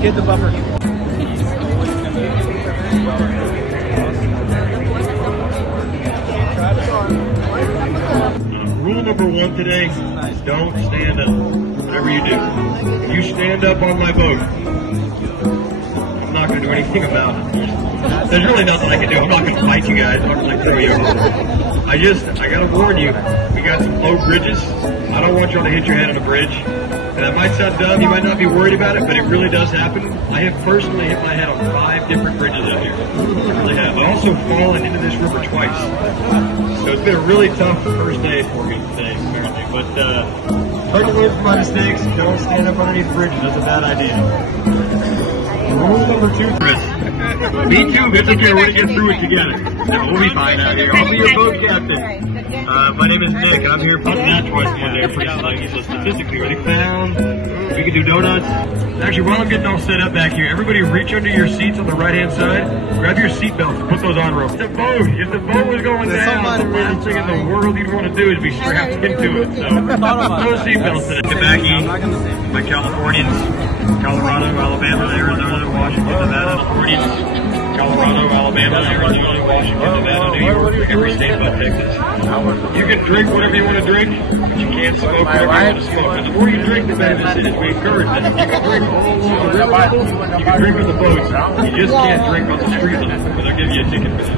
Get the buffer. Rule number one today is don't stand up. Whatever you do. If you stand up on my boat, I'm not going to do anything about it. There's really nothing I can do. I'm not going to fight you guys. I'm not going to throw you over. I got to warn you, we got some low bridges. I don't want y'all to hit your head on a bridge. And that might sound dumb, you might not be worried about it, but it really does happen. I have personally hit my head on 5 different bridges out here. I really have. I also fallen into this river twice. So it's been a really tough first day for me today, apparently. But try to learn from my mistakes. Don't stand up underneath bridges. That's a bad idea. Rule number 2, Chris. Me too. It's okay. We're going to get through it together. No, we'll be fine out here. I'll be your boat captain. My name is Nick, and I'm here punting that twice one day. Pretty lucky. So statistically, ready? Found. We can do donuts. Actually, while I'm getting all set up back here, everybody reach under your seats on the right-hand side. Grab your seat belts and put those on real quick. If the boat was going down, the last thing in the world you'd want to do is be strapped into it. So, no seat belts today. Tobacco, my Californians, Colorado, Alabama, Arizona, Washington, Nevada, Californians, Colorado, Alabama, Arizona, Washington, Nevada, New York, every state but Texas. You can drink whatever you want to drink, but you can't smoke whatever you want to smoke. And the more you drink, the better this is. We encourage this. You can drink all along the river level, you can drink on the boats. You just can't drink on the street level, because they'll give you a ticket for that.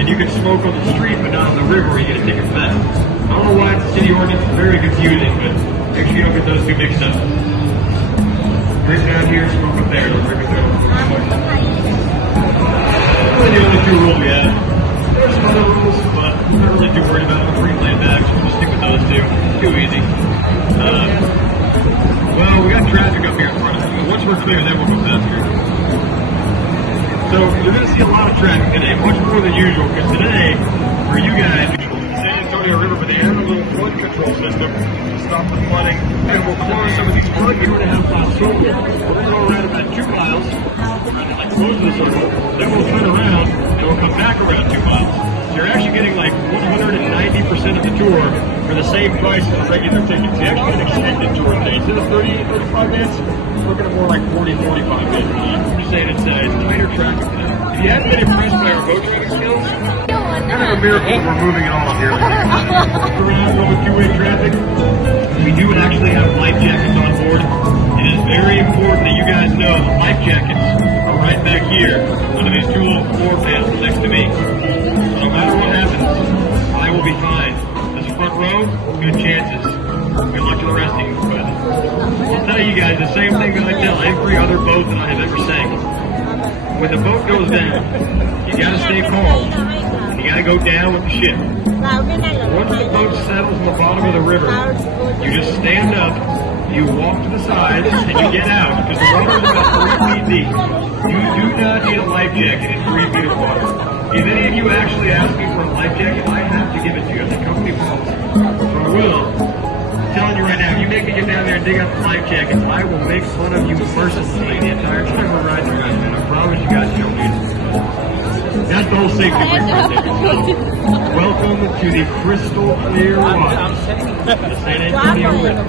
And you can smoke on the street, but not on the river where you get a ticket for that. I don't know why it's a city ordinance. It's very confusing, but make sure you don't get those two mixed up. Drink down here, smoke up there. Don't drink it there. Those are the only 2 rules we have. There's some other rules, but I'm not really too worried about them. I'm pretty laid back, so we'll just stick with those 2. Too easy. Well, we got traffic up here in front of us. Once we're clear, then we'll go faster. So you're going to see a lot of traffic today, much more than usual, because today, for you guys, San Antonio River, but they have a little flood control system to stop the flooding, and we'll close some of these flood 2.5 mile circles. We're going to go around about 2 miles, like close the circle, then we'll turn around, and we'll come back around 2 miles. So you're actually getting like 190% of the tour for the same price as a regular ticket. So you actually get an extended tour today. Instead of 30-35 minutes, we're looking at more like 40-45 minutes. I'm just saying it's tighter traffic today. If you haven't been impressed by our boat driving skills, kind of a miracle we're moving it all here. Around over 2-way traffic. We do actually have life jackets on board. It is very important that you guys know the life jackets are right back here under these 2 little floor panels next to me. So no matter what happens, I will be fine. This front row, good chances. Good luck to the rest of you. But I'll tell you guys the same thing that I tell every other boat that I have ever sank. When the boat goes down, you gotta stay calm. And you gotta go down with the ship. Once the boat settles in the bottom of the river, you just stand up, you walk to the sides, and you get out, because the water is about 3 feet deep. You do not need a life jacket in 3 feet of water. If any of you actually ask me for a life jacket, I have to give it to you. It's a company policy. So I will. I'm telling you right now, if you make me get down there and dig out the life jackets, I will make fun of you mercilessly the entire time we're riding around. And I promise you guys you don't need it. That's the whole safety brief right there. So, welcome to the crystal clear waters of the San Antonio River.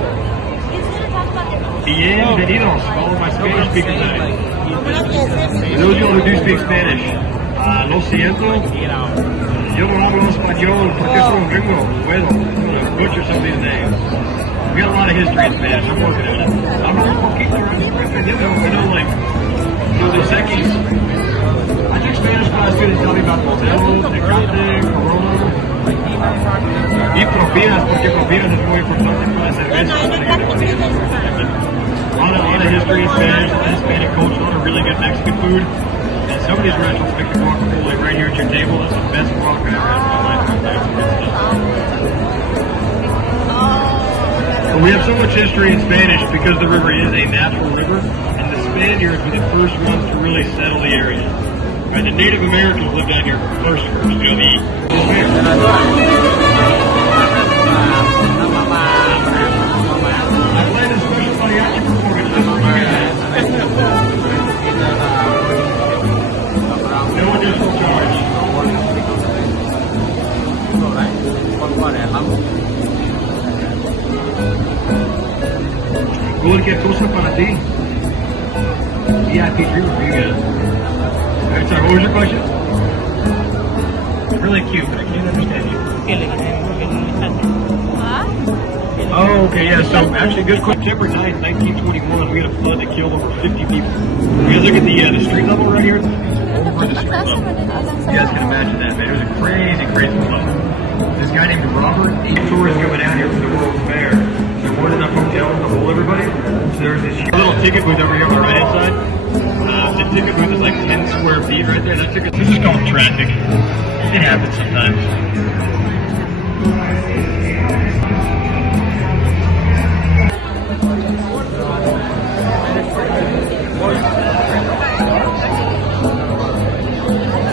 Bienvenidos, all of my Spanish speakers tonight. For those of you who do speak Spanish, lo siento, yo no hablo español porque soy un gringo. Bueno, I'm going to butcher some of these names. We got a lot of history in Spanish. I'm working on it. I'm a poquito like, Dos Equis. I took Spanish class students tell me about Modelo, Tecate, Corona, y propinas, porque propinas es muy importante para la cerveza. A lot of history in Spanish, a lot of Hispanic culture, a lot of really good Mexican food. And some of these restaurants make the guacamole right here at your table. That's the best guac I've ever had in my life. But we have so much history in Spanish because the river is a natural river, and the Spaniards were the first ones to really settle the area. Right, the Native Americans lived down here first, you know, I played a special mariachi performance just for you guys. cualquier cosa para ti. VIP treatment for you guys. Alright, sorry, what was your question? Really cute, but I can't understand you. Oh, okay, yeah, so actually, good question. September 9th, 1921, we had a flood that killed over 50 people. You guys look at the street level right here? It's over the street level. You guys can imagine that, man. It was a crazy, crazy flood. This guy named Robert, tourists coming out here for the World's Fair. There weren't enough hotels to hold everybody. So there's this little ticket booth over here on the right-hand side. The ticket booth is like 10 square feet right there. That ticket, this is called traffic. It happens sometimes.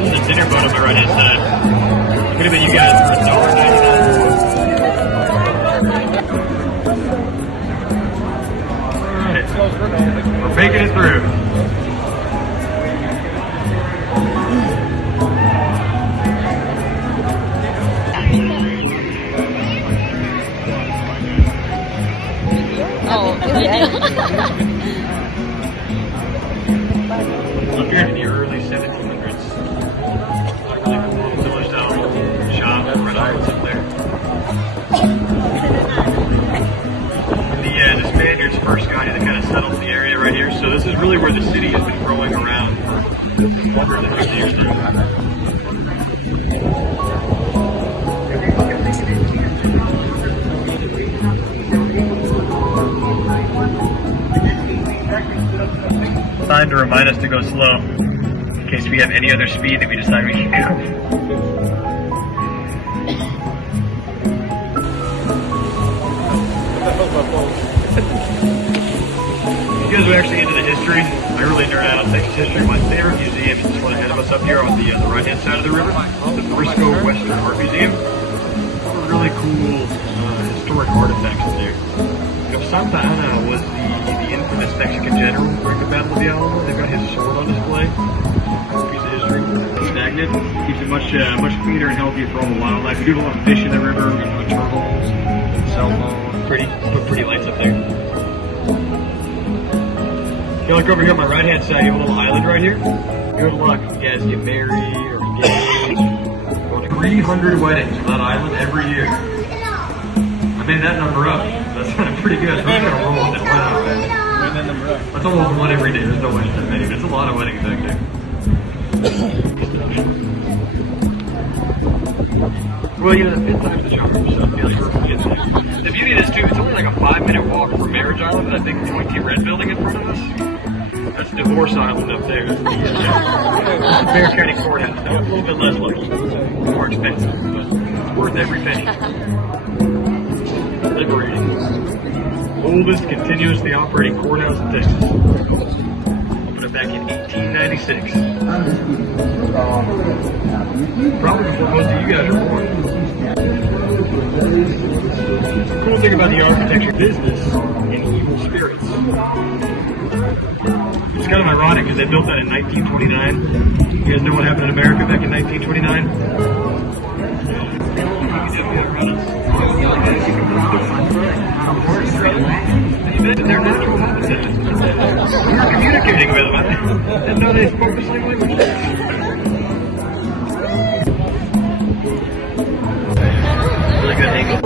This is a dinner boat on my right-hand side. Could have been you guys for $1.99. Alright, we're making it through. Up here in the early 1700s, it's a really cool village style shop, red irons up there. The Spaniards first got here, they kind of settled the area right here, so this is really where the city has been growing around for over the 50 years now. Sign to remind us to go slow, in case we have any other speed that we decide we can go. If you guys are actually into the history, I really nerd out on Texas history. My favorite museum is this one ahead of us up here on the right-hand side of the river, the Briscoe Western Art Museum. Really cool historic artifacts in there. Santa Anna was the infamous Mexican general during the Battle of the Alamo. They've got his sword on display. Piece of history. Stagnant. Keeps it much cleaner and healthier for all the wildlife. We do a lot of fish in the river. We put turtles, cell phone. Put pretty lights up there. If you look over here on my right-hand side, you have a little island right here. Good luck if you guys get married or engaged. 300 weddings on that island every year. I made that number up. That sounded pretty good. So we're going to roll with it. That's almost one every day. There's no way that many. There's a lot of weddings back there. Well, you know, the fifth time's the charm. So I feel like the beauty of this, too, it's only like a 5-minute walk from Marriage Island. That big pointy red building in front of us. That's Divorce Island up there. That's the Bear County Courthouse. Now, it's a little bit less lucky. More expensive, but it's worth every penny. Liberating. Oldest continuously operating courthouse in Texas. Opened it back in 1896. Probably before most of you guys are born. The cool thing about the architecture business and evil spirits. It's kind of ironic because they built that in 1929. You guys know what happened in America back in 1929? Their natural habitat. We're communicating with them. I didn't know they spoke the same language. Really good angle.